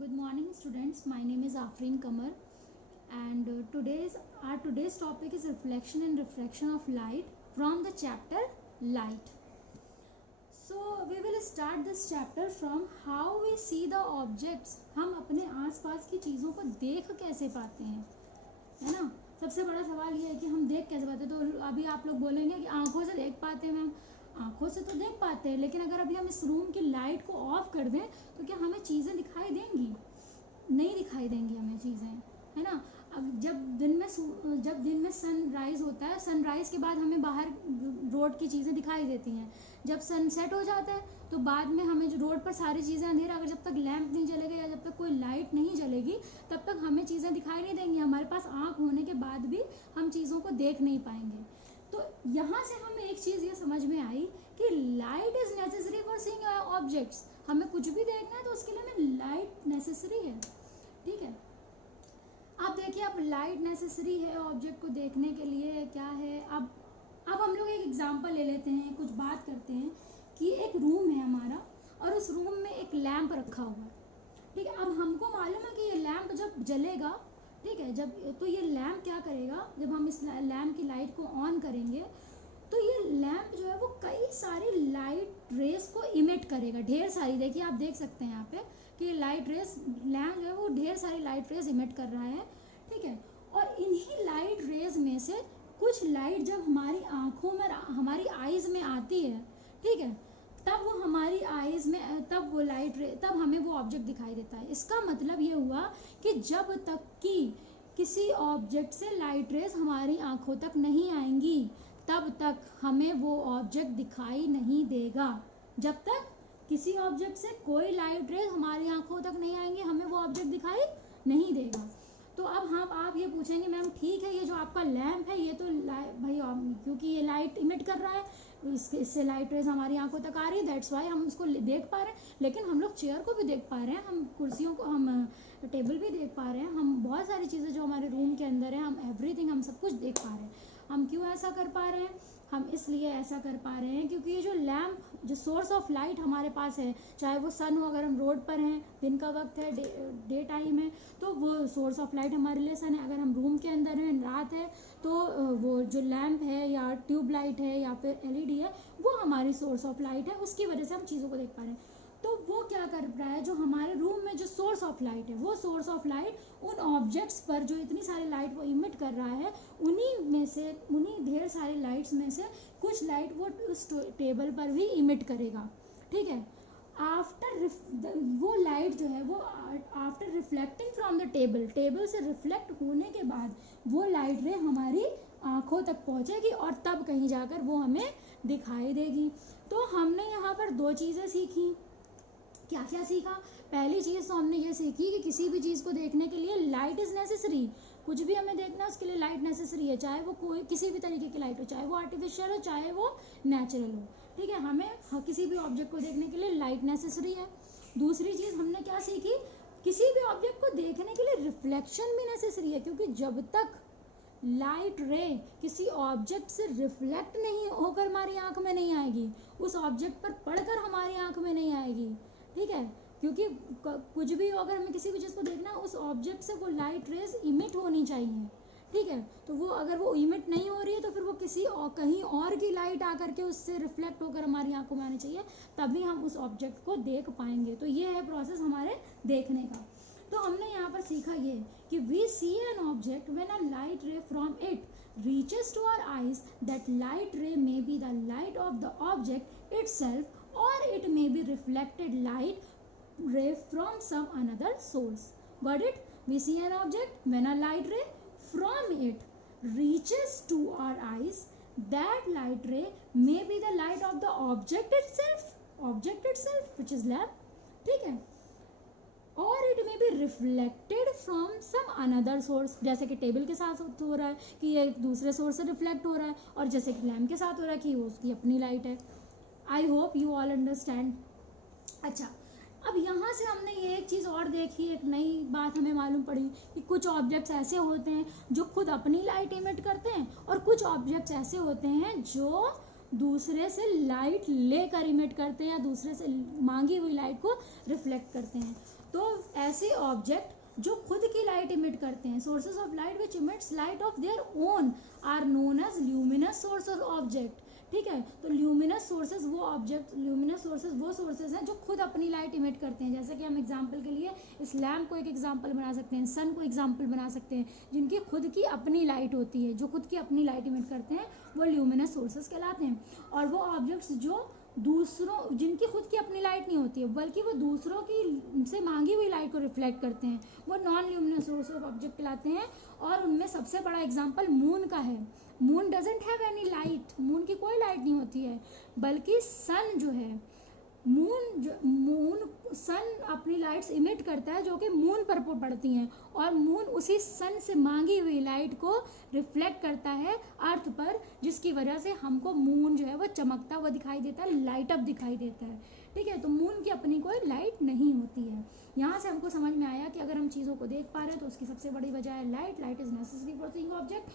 Good morning, students. My name is Afreen Kamar, and today's topic is reflection and refraction of light from the chapter Light. So we will start this chapter from how we see the objects. हम अपने आसपास की चीज़ों को देख कैसे पाते हैं, है ना। सबसे बड़ा सवाल ये है कि हम देख कैसे पाते हैं। तो अभी आप लोग बोलेंगे कि आंखों से देख पाते हैं मैम। आंखों से तो देख पाते हैं, लेकिन अगर अभी हम इस रूम की लाइट को ऑफ कर दें तो क्या हमें चीज़ें दिखाई देंगी? नहीं दिखाई देंगी हमें चीज़ें, है ना। अब जब दिन में सनराइज होता है, सनराइज के बाद हमें बाहर रोड की चीज़ें दिखाई देती हैं। जब सनसेट हो जाता है तो बाद में हमें जो रोड पर सारी चीज़ें अंधेरा, अगर जब तक लैंप नहीं जलेगा या जब तक कोई लाइट नहीं जलेगी तब तक हमें चीज़ें दिखाई नहीं देंगी। हमारे पास आँख होने के बाद भी हम चीज़ों को देख नहीं पाएंगे। तो यहाँ से हमें एक चीज़ ये समझ में आई कि light is necessary for seeing objects. हमें कुछ भी देखना है तो उसके लिए हमें लाइट नेसेसरी है, ठीक है। अब देखिए, अब लाइट नेसेसरी है ऑब्जेक्ट को देखने के लिए, क्या है। अब हम लोग एक एग्जांपल ले लेते हैं, कुछ बात करते हैं कि एक रूम है हमारा और उस रूम में एक लैंप रखा हुआ है, ठीक है। अब हमको मालूम है कि ये लैंप जब जलेगा, ठीक है, तो ये लैंप क्या करेगा, जब हम इस लैंप की लाइट को ऑन करेंगे तो ये लैंप जो है वो कई सारी लाइट रेस को इमिट करेगा, ढेर सारी। देखिए, आप देख सकते हैं यहाँ पे कि लाइट रेस, लैंप जो है वो ढेर सारी लाइट रेस इमिट कर रहा है, ठीक है। और इन्हीं लाइट रेस में से कुछ लाइट जब हमारी आँखों में, हमारी आईज में आती है, ठीक है, तब वो हमारी आईज में, तब वो तब हमें वो ऑब्जेक्ट दिखाई देता है। इसका मतलब ये हुआ कि जब तक कि किसी ऑब्जेक्ट से लाइट रेस हमारी आँखों तक नहीं आएंगी तब तक हमें वो ऑब्जेक्ट दिखाई नहीं देगा। जब तक किसी ऑब्जेक्ट से कोई लाइट रेज हमारी आंखों तक नहीं आएंगे हमें वो ऑब्जेक्ट दिखाई नहीं देगा। तो अब आप ये पूछेंगे मैम ठीक है, ये जो आपका लैंप है ये तो भाई क्योंकि ये लाइट इमिट कर रहा है, इससे लाइट रेज हमारी आंखों तक आ रही है, दैट्स वाई हम उसको देख पा रहे हैं। लेकिन हम लोग चेयर को भी देख पा रहे हैं, हम कुर्सियों को, हम टेबल भी देख पा रहे हैं, हम बहुत सारी चीज़ें जो हमारे रूम के अंदर है, हम एवरीथिंग, हम सब कुछ देख पा रहे हैं। हम क्यों ऐसा कर पा रहे हैं? हम इसलिए ऐसा कर पा रहे हैं क्योंकि ये जो लैंप, जो सोर्स ऑफ लाइट हमारे पास है, चाहे वो सन हो, अगर हम रोड पर हैं, दिन का वक्त है, डे टाइम है, तो वो सोर्स ऑफ लाइट हमारे लिए सन है। अगर हम रूम के अंदर हैं, रात है, तो वो जो लैंप है या ट्यूब लाइट है या फिर एलईडी है, वो हमारी सोर्स ऑफ लाइट है, उसकी वजह से हम चीज़ों को देख पा रहे हैं। तो वो क्या कर रहा है, जो हमारे रूम में जो सोर्स ऑफ लाइट है, वो सोर्स ऑफ लाइट उन ऑब्जेक्ट्स पर जो इतनी सारी लाइट वो इमिट कर रहा है, उन्हीं ढेर सारी लाइट्स में से कुछ लाइट वो उस टेबल पर भी इमिट करेगा, ठीक है। वो लाइट जो है वो after reflecting from the table से रिफ्लेक्ट होने के बाद वो लाइट रे हमारी आँखों तक पहुँचेगी और तब कहीं जाकर वो हमें दिखाई देगी। तो हमने यहाँ पर दो चीज़ें सीखी। क्या क्या सीखा? पहली चीज़ तो हमने ये सीखी कि किसी भी चीज़ को देखने के लिए लाइट इज़ नेसेसरी। कुछ भी हमें देखना है उसके लिए लाइट नेसेसरी है, चाहे वो कोई किसी भी तरीके की लाइट हो, चाहे वो आर्टिफिशियल हो, चाहे वो नेचुरल हो, ठीक है। हमें किसी भी ऑब्जेक्ट को देखने के लिए लाइट नेसेसरी है। दूसरी चीज़ हमने क्या सीखी? किसी भी ऑब्जेक्ट को देखने के लिए रिफ्लेक्शन भी नेसेसरी है, क्योंकि जब तक लाइट रे किसी ऑब्जेक्ट से रिफ्लेक्ट नहीं होकर हमारी आँख में नहीं आएगी, उस ऑब्जेक्ट पर पड़कर हमारी आँख में नहीं आएगी, ठीक है। क्योंकि कुछ भी हो, अगर हमें किसी भी चीज़ को देखना, उस ऑब्जेक्ट से वो लाइट रेज इमिट होनी चाहिए, ठीक है। तो वो अगर वो इमिट नहीं हो रही है तो फिर वो कहीं और की लाइट आकर के उससे रिफ्लेक्ट होकर हमारी आंखों में आनी चाहिए, तभी हम उस ऑब्जेक्ट को देख पाएंगे। तो ये है प्रोसेस हमारे देखने का। तो हमने यहाँ पर सीखा ये कि we see an object when a light ray from it reaches to our eyes, that light ray may be the light of the object itself or it may be reflected light ray from some another source. Got it? We see an object when a light ray from it reaches to our eyes, that light ray may be the light of the object itself which is lamp, ठीक है, और it may be reflected from some another source, जैसे कि table के साथ हो रहा है कि ये एक दूसरे सोर्स से रिफ्लेक्ट हो रहा है, और जैसे कि लैम्प के साथ हो रहा है कि वो उसकी अपनी लाइट है। I hope you all understand. अच्छा, अब यहाँ से हमने ये एक चीज़ और देखी, एक नई बात हमें मालूम पड़ी कि कुछ ऑब्जेक्ट्स ऐसे होते हैं जो खुद अपनी लाइट इमिट करते हैं, और कुछ ऑब्जेक्ट्स ऐसे होते हैं जो दूसरे से लाइट लेकर इमिट करते हैं या दूसरे से मांगी हुई लाइट को रिफ्लेक्ट करते हैं। तो ऐसे ऑब्जेक्ट जो खुद की लाइट इमिट करते हैं, sources of light which emits light of their own are known as luminous source of object. ठीक है, तो ल्यूमिनस सोर्सेज वो ऑब्जेक्ट, ल्यूमिनस सोर्सेज वो सोर्सेज हैं जो खुद अपनी लाइट इमिट करते हैं। जैसे कि हम एग्जांपल के लिए इस लैम्प को एक एग्जांपल बना सकते हैं, सन को एग्जांपल बना सकते हैं, जिनकी खुद की अपनी लाइट होती है, जो खुद की अपनी लाइट इमिट करते हैं, वो ल्यूमिनस सोर्सेज कहलाते हैं। और वो ऑब्जेक्ट्स जो दूसरों, जिनकी खुद की अपनी लाइट नहीं होती है बल्कि वो दूसरों की से मांगी हुई लाइट को रिफ्लेक्ट करते हैं, वो non luminous source of object कहलाते हैं। और उनमें सबसे बड़ा एग्जांपल मून का है। Moon doesn't have any light, moon की कोई लाइट नहीं होती है, बल्कि सन जो है, मून सन अपनी लाइट्स इमिट करता है जो कि मून पर पड़ती हैं, और मून उसी सन से मांगी हुई लाइट को रिफ्लेक्ट करता है अर्थ पर, जिसकी वजह से हमको मून जो है वो चमकता हुआ दिखाई देता है, लाइट अप दिखाई देता है। ठीक है, तो मून की अपनी कोई लाइट नहीं होती है। यहाँ से हमको समझ में आया कि अगर हम चीज़ों को देख पा रहे हैं तो उसकी सबसे बड़ी वजह है light. Light is necessary for seeing object.